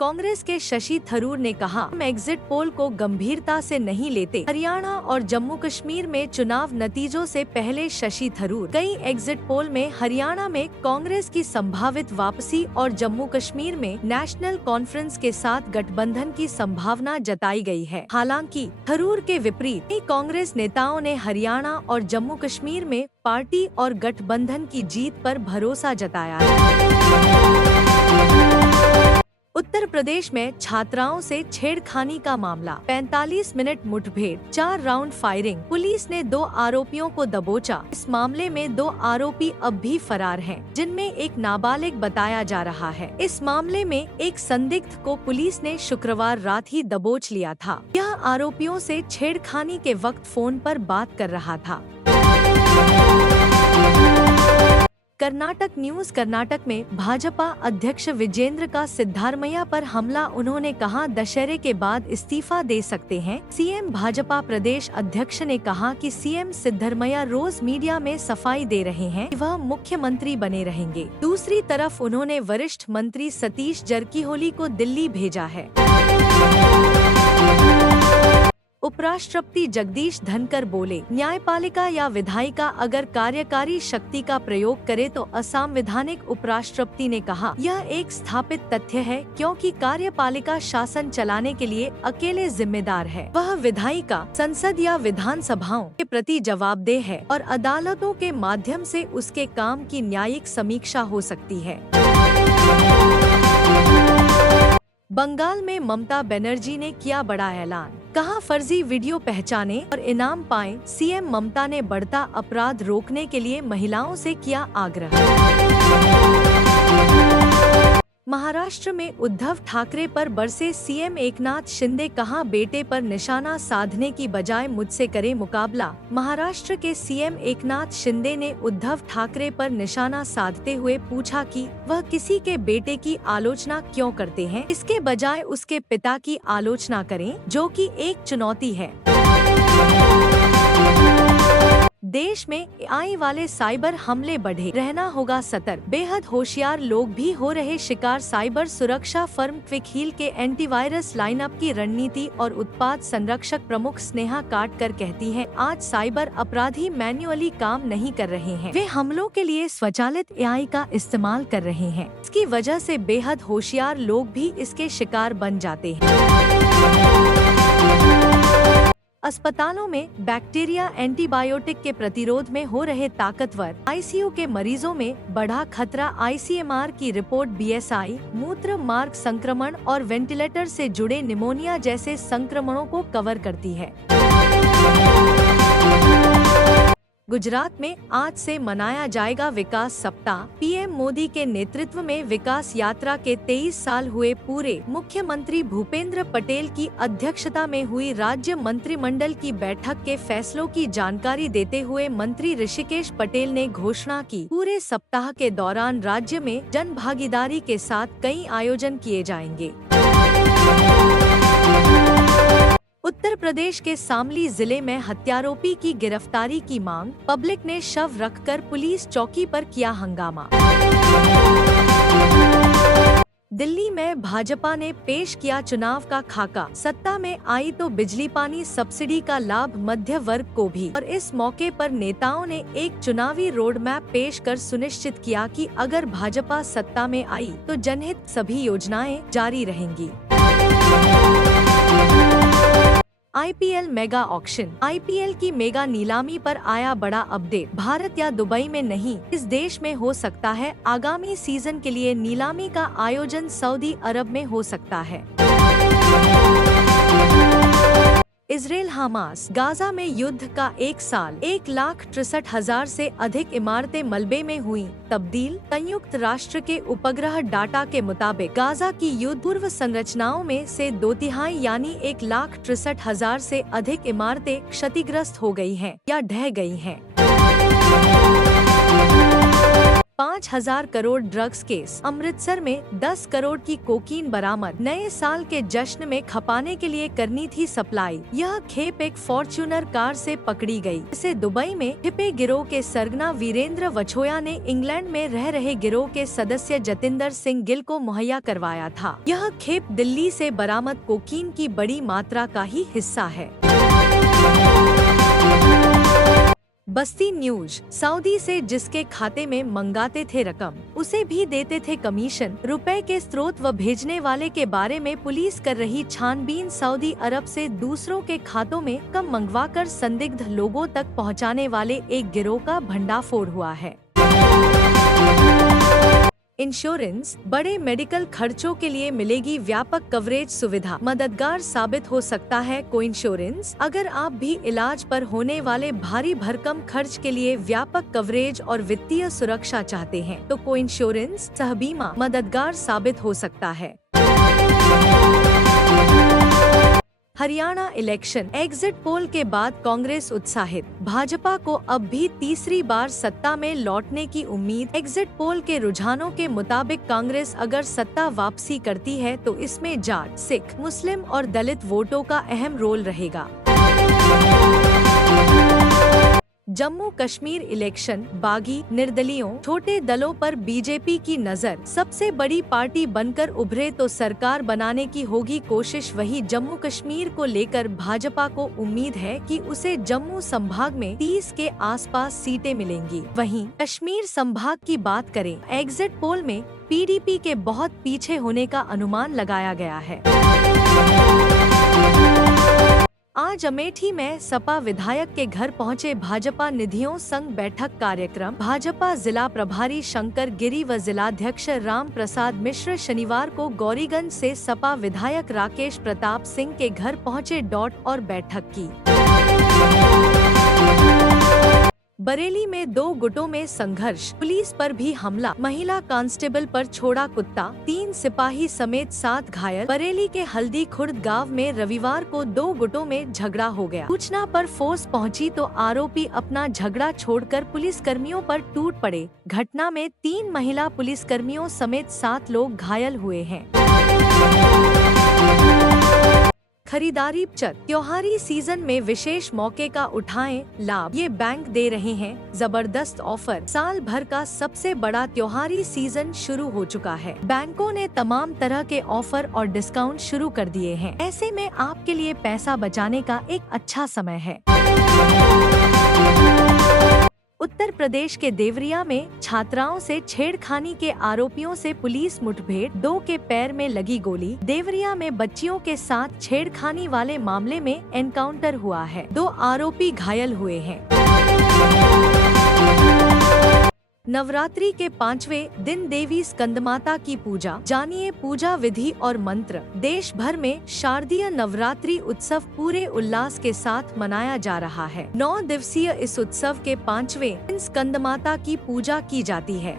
कांग्रेस के शशि थरूर ने कहा, हम एग्जिट पोल को गंभीरता से नहीं लेते। हरियाणा और जम्मू कश्मीर में चुनाव नतीजों से पहले शशि थरूर, कई एग्जिट पोल में हरियाणा में कांग्रेस की संभावित वापसी और जम्मू कश्मीर में नेशनल कॉन्फ्रेंस के साथ गठबंधन की संभावना जताई गई है। हालांकि थरूर के विपरीत कांग्रेस नेताओं ने हरियाणा और जम्मू कश्मीर में पार्टी और गठबंधन की जीत पर भरोसा जताया है। उत्तर प्रदेश में छात्राओं से छेड़खानी का मामला, 45 मिनट मुठभेड़, 4 राउंड फायरिंग, पुलिस ने 2 आरोपियों को दबोचा। इस मामले में 2 आरोपी अब भी फरार हैं, जिनमें एक नाबालिग बताया जा रहा है। इस मामले में एक संदिग्ध को पुलिस ने शुक्रवार रात ही दबोच लिया था। यह आरोपियों से छेड़खानी के वक्त फोन पर बात कर रहा था। कर्नाटक न्यूज। कर्नाटक में भाजपा अध्यक्ष विजेंद्र का सिद्धारमैया पर हमला, उन्होंने कहा दशहरे के बाद इस्तीफा दे सकते हैं सीएम। भाजपा प्रदेश अध्यक्ष ने कहा कि सीएम सिद्धारमैया रोज मीडिया में सफाई दे रहे हैं, वह मुख्यमंत्री बने रहेंगे। दूसरी तरफ उन्होंने वरिष्ठ मंत्री सतीश जरकीहोली को दिल्ली भेजा है। उपराष्ट्रपति जगदीश धनकर बोले, न्यायपालिका या विधायिका अगर कार्यकारी शक्ति का प्रयोग करे तो असंवैधानिक। उपराष्ट्रपति ने कहा, यह एक स्थापित तथ्य है क्योंकि कार्यपालिका शासन चलाने के लिए अकेले जिम्मेदार है। वह विधायिका संसद या विधानसभाओं के प्रति जवाबदेह है और अदालतों के माध्यम से उसके काम की न्यायिक समीक्षा हो सकती है। बंगाल में ममता बनर्जी ने किया बड़ा ऐलान, कहा फर्जी वीडियो पहचाने और इनाम पाएं। सीएम ममता ने बढ़ता अपराध रोकने के लिए महिलाओं से किया आग्रह। महाराष्ट्र में उद्धव ठाकरे पर बरसे सीएम एकनाथ शिंदे, कहा बेटे पर निशाना साधने की बजाय मुझसे करे मुकाबला। महाराष्ट्र के सीएम एकनाथ शिंदे ने उद्धव ठाकरे पर निशाना साधते हुए पूछा कि वह किसी के बेटे की आलोचना क्यों करते हैं, इसके बजाय उसके पिता की आलोचना करें, जो कि एक चुनौती है। देश में एआई वाले साइबर हमले बढ़े, रहना होगा सतर्क। बेहद होशियार लोग भी हो रहे शिकार। साइबर सुरक्षा फर्म क्विकहील के एंटीवायरस लाइनअप की रणनीति और उत्पाद संरक्षक प्रमुख स्नेहा काटकर कहती हैं, आज साइबर अपराधी मैन्युअली काम नहीं कर रहे हैं, वे हमलों के लिए स्वचालित एआई का इस्तेमाल कर रहे हैं। इसकी वजह से बेहद होशियार लोग भी इसके शिकार बन जाते हैं। अस्पतालों में बैक्टीरिया एंटीबायोटिक के प्रतिरोध में हो रहे ताकतवर। आईसीयू के मरीजों में बढ़ा खतरा। आईसीएमआर की रिपोर्ट बीएसआई, मूत्र मार्ग संक्रमण और वेंटिलेटर से जुड़े निमोनिया जैसे संक्रमणों को कवर करती है। गुजरात में आज से मनाया जाएगा विकास सप्ताह। पीएम मोदी के नेतृत्व में विकास यात्रा के 23 साल हुए पूरे। मुख्यमंत्री भूपेंद्र पटेल की अध्यक्षता में हुई राज्य मंत्रिमंडल की बैठक के फैसलों की जानकारी देते हुए मंत्री ऋषिकेश पटेल ने घोषणा की, पूरे सप्ताह के दौरान राज्य में जन भागीदारी के साथ कई आयोजन किए जाएंगे। उत्तर प्रदेश के शामली जिले में हत्यारोपी की गिरफ्तारी की मांग। पब्लिक ने शव रखकर पुलिस चौकी पर किया हंगामा। दिल्ली में भाजपा ने पेश किया चुनाव का खाका। सत्ता में आई तो बिजली पानी सब्सिडी का लाभ मध्य वर्ग को भी। और इस मौके पर नेताओं ने एक चुनावी रोड मैप पेश कर सुनिश्चित किया कि अगर भाजपा सत्ता में आई तो जनहित सभी योजनाएं जारी रहेंगी। IPL mega auction. आईपीएल की मेगा नीलामी पर आया बड़ा अपडेट। भारत या दुबई में नहीं, इस देश में हो सकता है। आगामी सीजन के लिए नीलामी का आयोजन सऊदी अरब में हो सकता है। Israel Hamas. गाजा में युद्ध का 1 साल। 1,63,000 से अधिक इमारतें मलबे में हुई तब्दील। संयुक्त राष्ट्र के उपग्रह डाटा के मुताबिक गाजा की युद्ध पूर्व संरचनाओं में से 2/3 यानी 1,63,000 से अधिक इमारतें क्षतिग्रस्त हो गई हैं या ढह गई हैं। 5,000 करोड़ ड्रग्स केस। अमृतसर में 10 करोड़ की कोकीन बरामद। नए साल के जश्न में खपाने के लिए करनी थी सप्लाई। यह खेप एक फॉर्च्यूनर कार से पकड़ी गई। इसे दुबई में हिपे गिरोह के सरगना वीरेंद्र वछोया ने इंग्लैंड में रह रहे गिरोह के सदस्य जतिंदर सिंह गिल को मुहैया करवाया था। यह खेप दिल्ली से बरामद कोकीन की बड़ी मात्रा का ही हिस्सा है। बस्ती न्यूज। सऊदी से जिसके खाते में मंगाते थे रकम, उसे भी देते थे कमीशन। रुपए के स्रोत व भेजने वाले के बारे में पुलिस कर रही छानबीन। सऊदी अरब से दूसरों के खातों में कम मंगवाकर संदिग्ध लोगों तक पहुंचाने वाले एक गिरोह का भंडाफोड़ हुआ है। इंश्योरेंस। बड़े मेडिकल खर्चों के लिए मिलेगी व्यापक कवरेज सुविधा। मददगार साबित हो सकता है कोइंश्योरेंस। अगर आप भी इलाज पर होने वाले भारी भरकम खर्च के लिए व्यापक कवरेज और वित्तीय सुरक्षा चाहते हैं, तो कोइंश्योरेंस सहबीमा मददगार साबित हो सकता है। हरियाणा इलेक्शन। एग्जिट पोल के बाद कांग्रेस उत्साहित। भाजपा को अब भी तीसरी बार सत्ता में लौटने की उम्मीद। एग्जिट पोल के रुझानों के मुताबिक कांग्रेस अगर सत्ता वापसी करती है तो इसमें जाट, सिख, मुस्लिम और दलित वोटों का अहम रोल रहेगा। जम्मू कश्मीर इलेक्शन। बागी, निर्दलियों, छोटे दलों पर बीजेपी की नजर। सबसे बड़ी पार्टी बनकर उभरे तो सरकार बनाने की होगी कोशिश। वही जम्मू कश्मीर को लेकर भाजपा को उम्मीद है कि उसे जम्मू संभाग में 30 के आसपास सीटें मिलेंगी। वहीं कश्मीर संभाग की बात करें, एग्जिट पोल में पीडीपी के बहुत पीछे होने का अनुमान लगाया गया है। आज अमेठी में सपा विधायक के घर पहुंचे भाजपा निधियों संघ बैठक कार्यक्रम। भाजपा जिला प्रभारी शंकर गिरी व जिलाध्यक्ष राम प्रसाद मिश्र शनिवार को गौरीगंज से सपा विधायक राकेश प्रताप सिंह के घर पहुंचे और बैठक की। बरेली में 2 गुटों में संघर्ष, पुलिस पर भी हमला। महिला कांस्टेबल पर छोड़ा कुत्ता, 3 सिपाही समेत 7 घायल। बरेली के हल्दी खुर्द गांव में रविवार को 2 गुटों में झगड़ा हो गया। सूचना पर फोर्स पहुंची तो आरोपी अपना झगड़ा छोड़कर पुलिस कर्मियों पर टूट पड़े। घटना में 3 महिला पुलिस कर्मियों समेत 7 लोग घायल हुए हैं। खरीदारी चर। त्योहारी सीजन में विशेष मौके का उठाएं लाभ, ये बैंक दे रहे हैं जबरदस्त ऑफर। साल भर का सबसे बड़ा त्योहारी सीजन शुरू हो चुका है। बैंकों ने तमाम तरह के ऑफर और डिस्काउंट शुरू कर दिए हैं। ऐसे में आपके लिए पैसा बचाने का एक अच्छा समय है। उत्तर प्रदेश के देवरिया में छात्राओं से छेड़खानी के आरोपियों से पुलिस मुठभेड़, 2 के पैर में लगी गोली। देवरिया में बच्चियों के साथ छेड़खानी वाले मामले में एनकाउंटर हुआ है। 2 आरोपी घायल हुए हैं। नवरात्रि के 5वें दिन देवी स्कंदमाता की पूजा। जानिए पूजा विधि और मंत्र। देश भर में शारदीय नवरात्रि उत्सव पूरे उल्लास के साथ मनाया जा रहा है। 9 दिवसीय इस उत्सव के 5वें दिन स्कंदमाता की पूजा की जाती है।